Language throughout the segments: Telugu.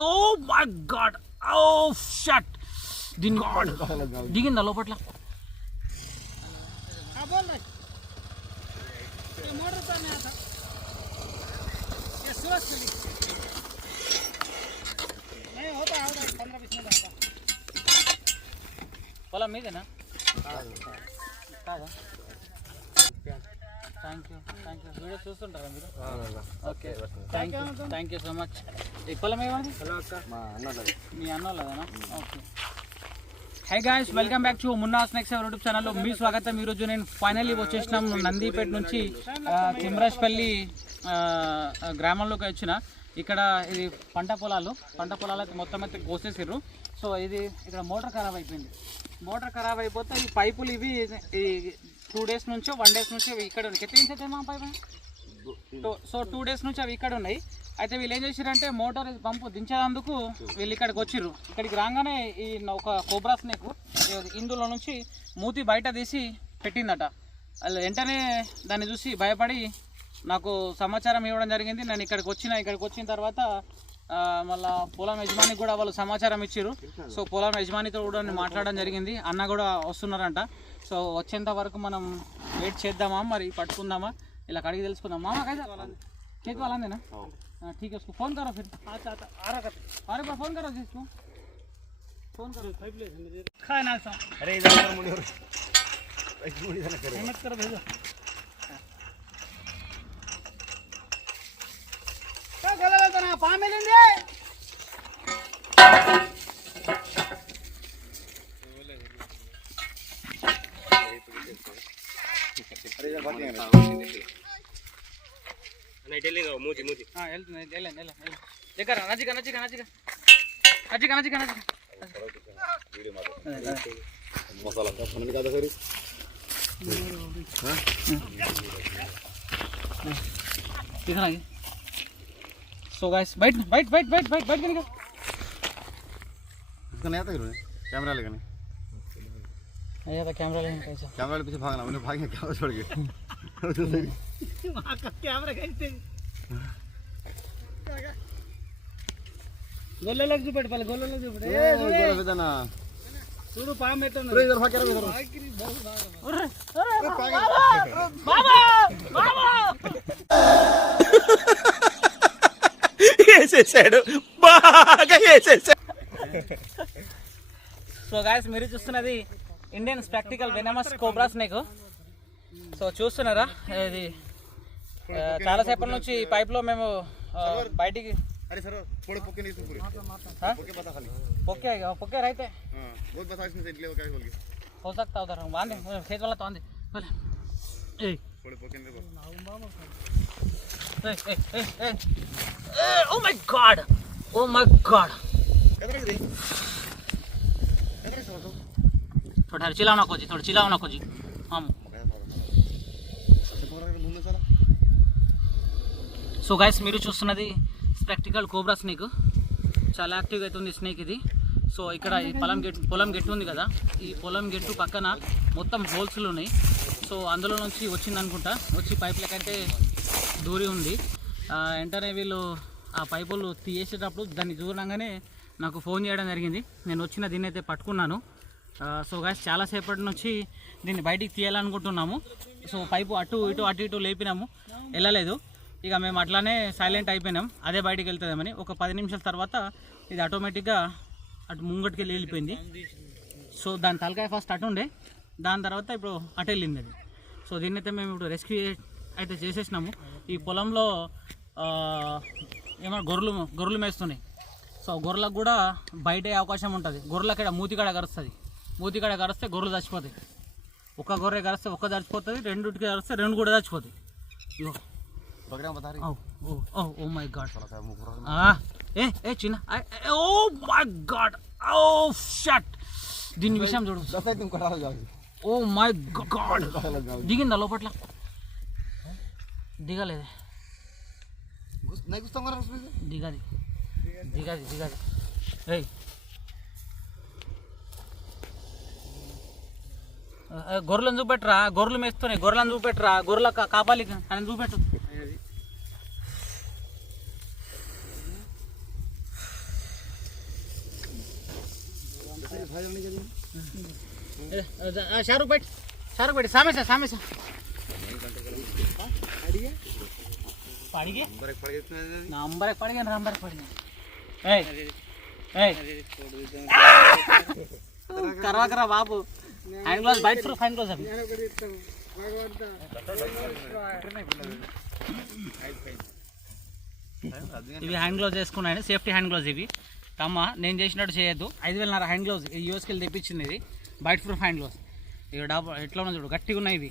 Oh my god! Oh shit! Din god! Digin dalo patla. Yeah. Thank you thank you video చూస్తుంటారా మీరు? Okay thank you thank you so much ఈ పొలం మీ అన్న వాళ్ళదేనా okay hi guys welcome back to Munna snacks YouTube ఛానల్లో మీ స్వాగతం. ఈరోజు నేను ఫైనల్లీ వచ్చేసినాం నందిపేట నుంచి తిమ్రాజ్పల్లి గ్రామంలోకి వచ్చిన. ఇక్కడ ఇది పంట పొలాలు. పంట పొలాలకి మొత్తం అయితే కోసేసిర్రు. సో ఇది ఇక్కడ మోటార్ ఖరాబ్ అయిపోయింది. మోటార్ ఖరాబ్ అయిపోతే ఈ పైపులు ఇవి ఈ టూ డేస్ నుంచో వన్ డేస్ నుంచో ఇక్కడ ఉన్నాయి. ఎట్లా మా pipe? Two- so two days నుంచి అవి ఇక్కడ ఉన్నాయి. అయితే వీళ్ళు ఏం చేసిరంటే మోటార్ పంపు దించేందుకు వీళ్ళు ఇక్కడికి వచ్చిర్రు. ఇక్కడికి రాగానే ఈ ఒక కోబ్రా స్నేక్ ఇందులో నుంచి మూతి బయట తీసి పెట్టిందట. వాళ్ళు వెంటనే దాన్ని చూసి భయపడి నాకు సమాచారం ఇవ్వడం జరిగింది. నేను ఇక్కడికి వచ్చిన ఇక్కడికి వచ్చిన తర్వాత మళ్ళా పొలం యజమానికి కూడా వాళ్ళు సమాచారం ఇచ్చారు సో పొలం యజమానితో కూడా నేను మాట్లాడడం జరిగింది అన్న కూడా వస్తున్నారంట సో వచ్చేంత వరకు మనం వెయిట్ చేద్దామా మరి పట్టుకుందామా ఇలా కడిగి తెలుసుకుందాం మామ కైదా కేక్ वाला देना हाँ ठीक है उसको फोन करो फिर अच्छा अच्छा आ रहा करते अरे बार फोन करो जिसको फोन करो पाइप ले मुझे खाए ना सा अरे इधर इधर मुड़ी और एक मुड़ी इधर करे हिम्मत करो भेजो मिलेंगे ಮೂಜಿ ಮೂಜಿ ಹಾ ಹೇಳ್ತೀನಿ ಎಲ್ಲ ಎಲ್ಲ ಎಲ್ಲ ಜಗ್ಗಾರ ನಜಿಕ ನಜಿಕ ನಜಿಕ ನಜಿಕ ನಜಿಕ ನಜಿಕ ಮಸಾಲ ಸರಿ हाँ? हाँ? हाँ? So guys wait wait wait wait wait बैठ करने का नहीं आता कैमरा लगाने नहीं। आता कैमरा लेने का कैसा कैमरा के पीछे भागना मैंने भागे कैमरा छोड़ के। वहाँ का कैमरा कहीं कैसे गोल लग जो बैठ पहले गोल लग जो बैठ ए गोल बेदाना सुनो पा में तो नहीं। इधर भाग कर इधर अरे बाबा వేసేసాడు బాగా వేసేసాడు సో గాయస్ మీరు చూస్తున్నది Indian spectacled venomous cobra snake so చూస్తున్నారా ఇది ఆ, చాలా సేపటి నుంచి ఈ పైప్లో మేము ఆ, బయటికి अरे सर थोड़े पोके नहीं इसमें पूरे हाँ? पोके बता खाली పొక్కే పొక్కే రైతే हाँ बहुत बता इसमें से निकले क्या बोल के हो सकता उधर बांधे खेत वाला तो आंधे बोले ए थोड़े पोके नहीं ए ए ए ए oh my god oh my god इधर इधर इधर सो सो थोड़ा चिल्लाओ ना कोजी थोड़ा चिल्लाओ ना कोजी हम अच्छा पूरा मुंह में साला సో గైస్ మీరు చూస్తున్నది స్పెక్టికల్ కోబ్రా స్నేక్ చాలా యాక్టివ్గా అవుతుంది స్నేక్ ఇది సో ఇక్కడ ఈ పొలం గెట్ పొలం గెట్టు ఉంది కదా ఈ పొలం గెట్టు పక్కన మొత్తం హోల్స్లు ఉన్నాయి సో అందులో నుంచి వచ్చింది అనుకుంటా వచ్చి పైపులకైతే దూరి ఉంది. వెంటనే వీళ్ళు ఆ పైపులు తీసేటప్పుడు దాన్ని చూడంగానే నాకు ఫోన్ చేయడం జరిగింది. నేను వచ్చిన దీన్ని అయితే పట్టుకున్నాను. సో గాయస్ చాలాసేపటి నుంచి దీన్ని బయటికి తీయాలనుకుంటున్నాము. సో పైపు అటు ఇటు అటు ఇటు లేపినాము. వెళ్ళలేదు. ఇక మేము అట్లానే సైలెంట్ అయిపోయినాం. అదే బయటికి వెళ్తుందామని ఒక పది నిమిషాల తర్వాత ఇది ఆటోమేటిక్గా అటు ముంగటికి వెళ్ళి వెళ్ళిపోయింది. సో దాని తలకాయ ఫస్ట్ అటు ఉండే. దాని తర్వాత ఇప్పుడు అటు వెళ్ళింది అది. సో దీన్నైతే అయితే మేము ఇప్పుడు రెస్క్యూ అయితే చేసేసినాము. ఈ పొలంలో ఏమైనా గొర్రెలు గొర్రెలు మేస్తున్నాయి. సో గొర్రెలకు కూడా బయట అవకాశం ఉంటుంది. గొర్రెలకి ఇక్కడ మూతికాడ కరుస్తుంది. మూతికాడ కరిస్తే గొర్రెలు చచ్చిపోతాయి. ఒక గొర్రె కరిస్తే ఒక్క చచ్చిపోతుంది రెండుకి కరిస్తే రెండు కూడా చచ్చిపోతాయి. ఓ మై గాడ్. ఏ ఏ చిన్న ఓ మై గాడ్. షట్. దీని విషయం చూడు. Oh my god. దిగిందా లోపట్ల? దిగలేదు घुस नहीं घुसता मरा उसमें से దిగది దిగది దిగది ఏయ్ ఆ, ఆ, గొర్రెలను చూపెట్టరా గొర్రెలు మేస్తున్నాయి గొర్రెలను చూపెట్టరా గొర్రెల కా- కాపాలి అని చూపెట్టు Shahrukh byte Shahrukh byte సామేసా సామేసా పడిగే? Number పడిగాను number పడిగాను ఏయ్ ఏయ్. కరవకరా బాబు. Hand gloves bite proof hand gloves అవి. ఇవి హ్యాండ్ గ్లోవ్స్ వేసుకున్నాను సేఫ్టీ హ్యాండ్ గ్లోవ్స్ ఇవి. తమ్మ నేను చేసినట్టు చేయొద్దు. ఐదు వేలన్నర హ్యాండ్ గ్లోవ్స్ యూఎస్కి వెళ్ళి తెప్పించింది ఇది. బైట్ ప్రూఫ్ హ్యాండ్ గ్లోవ్స్ ఇవి డబ్బా ఎట్లా ఉన్నా చూడు గట్టిగా ఉన్నాయి ఇవి.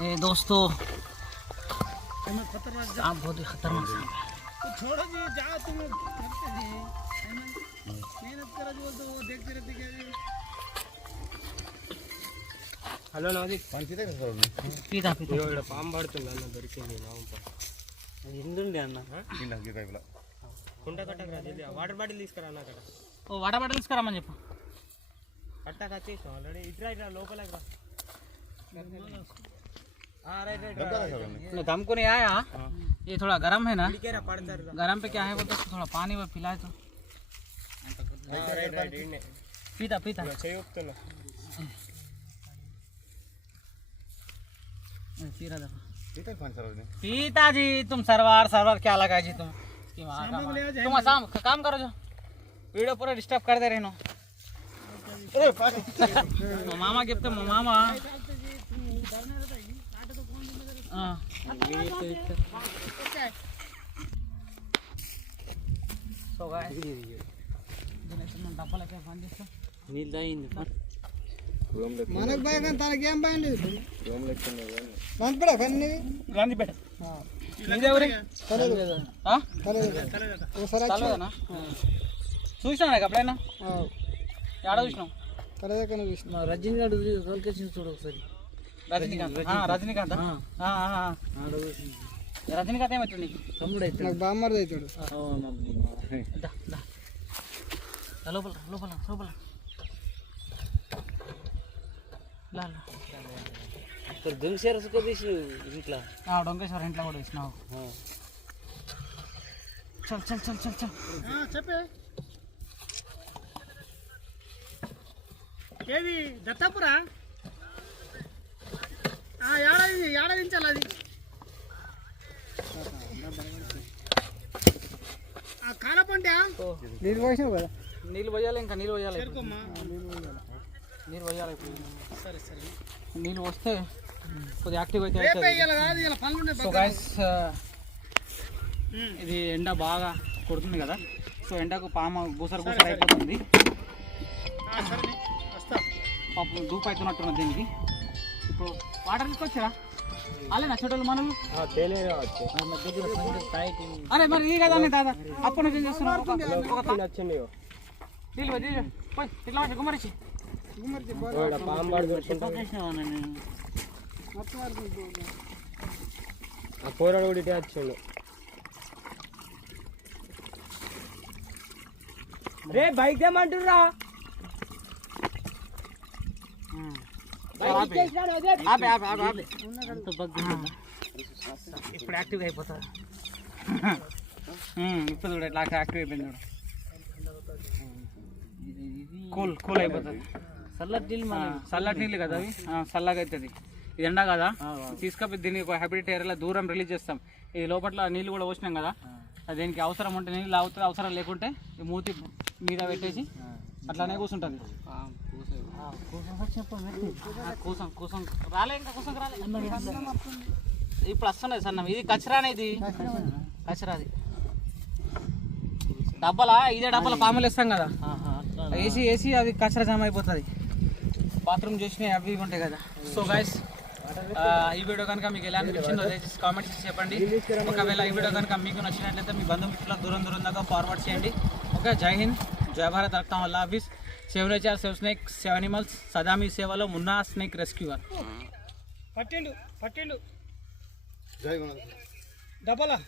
ए, दोस्तों आप बहुत ही खतरनाक सांप छोड़ो जी तुम करते मेहनत करो जो तो वो देखते रहते क्या హలో నాది पीता पीता ఇక్కడ పాము పడుతుంది అన్న దొరికింది నాము ఎందుండి అన్న కుంట కట్టకు రా జల్దీ వాటర్ బాటిల్ తీసుకురా అన్న అక్కడ ఓ వాటర్ బాటిల్ తీసుకురామని చెప్పు కట్టకు వచ్చేసాం ఆల్రెడీ ఇట్రా ఇట్రా లోపలికి రా రైట్ రైట్ मैं हमको नहीं आया ये थोड़ा गर्म है ना రా పడతారు गर्म पे क्या है बोलते उसको थोड़ा पानी वो पिलाए तो రైట్ రైట్ ఈడనే. पीता पीता ఇదిగో చేయి ఊపుతున్నా पी रहा देखो पीता जी तुम सरवार सरवार क्या लगा जी तुम कि वहाँ का वहाँ- तुम आसाम काम करो जो वीडियो पूरा डिस्टर्ब कर दे रहे नो మా మామ చెప్తే మా మామ ఆ. సో guys, దీనైతే మనం డబ్బాలకే పని చేస్తాం నీళ్ళు తాగింది మనకు భయం కానీ తనకి ఏం భయం లేదు. చూసినా ఎప్పుడైనా చూసిన. రజనీకాంత్ తోలుకొచ్చింది చూడు ఒకసారి. రజనీకాంత్. రజనీకాంత్. ఆ, ఆ, ఆ. రజనీకాంత్ ఏమవుతుంది నీకు? తమ్ముడు అయితే నాకు బామ్మర్ది అవుతాడు దా, దా. దా, లోపల లోపల లోపల రా. లా, లా. ఆ, డొంకేశ్వర ఇంట్లో కూడా వేసినావు. చల్ చల్ చల్ చల్ చల్. చెప్పే. ఏది? దత్తాపురా? ఏడాది ఏడాదించాలి అది? ఆ కాలపంట నీళ్ళు పోసినావు కదా? నీళ్ళు పోయాలి ఇంకా నీళ్ళు పోయాలి. పోయాలి ఇప్పుడు. సరే సరే. నీళ్ళు వస్తే కొద్దిగా యాక్టివ్ అయితే సో గైస్ ఇది ఎండ బాగా కొడుతుంది కదా. సో ఎండకు పామ గూసర గూసర అయిపోతుంది. ఆ, సరే వస్తా. పాపం దూపు అవుతున్నట్టున్నది దీనికి. ఇప్పుడు వాటర్ తీసుకొచ్చారా? అలే నా చెడ్డలు మనలు తేలే రావచ్చు అరే మరి ఈ కదా దాదా అప్పటి నుంచి పోయి ఇట్లా పడుకుంటా ఆ కూరడు కూడా ఇటే వచ్చిండు. రే బైక్ ఆపే. ఇప్పుడు యాక్టివ్ అయిపోతారు? ఇప్పుడు చూడు ఎట్లా యాక్టివ్ అయిపోయింది చూడు. కూల్ కూల్ అయిపోతుంది చల్లటి నీళ్ళు చల్లటి నీళ్ళు కదా అవి? చల్లగా అవుతుంది. ఇది ఎండ కదా? తీసుకపోయి దీన్ని ఒక హ్యాబిట్ ఏరియాలో దూరం రిలీజ్ చేస్తాం. ఈ లోపల నీళ్ళు కూడా పోసినాం కదా? దీనికి అవసరం ఉంటే నీళ్ళు అవుతుంది అవసరం లేకుంటే ఈ మూతి మీద పెట్టేసి అట్లానే కూర్చుంటుంది కూసం. కూసం రాలే ఇంకా కూసం రాలే. ఇప్పుడు వస్తున్నాయి సన్న. ఇది కచరానే ఇది? కచరాది డబ్బలా? ఇదే డబ్బల పాములు ఇస్తాం కదా? ఏసీ ఏసీ అది కచరా జామ అయిపోతుంది. బాత్రూమ్ చేసినవి అవి ఉంటాయి కదా. సో గైస్ ఈ వీడియో కనుక మీకు ఎలా అనిపించిందో దయచేసి కామెంట్ చేసి చెప్పండి. ఒకవేళ ఈ వీడియో కనుక మీకు నచ్చినట్లయితే మీ బంధుమిత్రులకు దూరం దూరం దాకా ఫార్వర్డ్ చేయండి. ఓకే జై హింద్ జై భారత్ రక్తం వల్ల office save nature save snake save animals సదా మీ సేవలో మున్నా స్నేక్ రెస్క్యూవర్ పట్టిండు పట్టిండు. డబ్బలా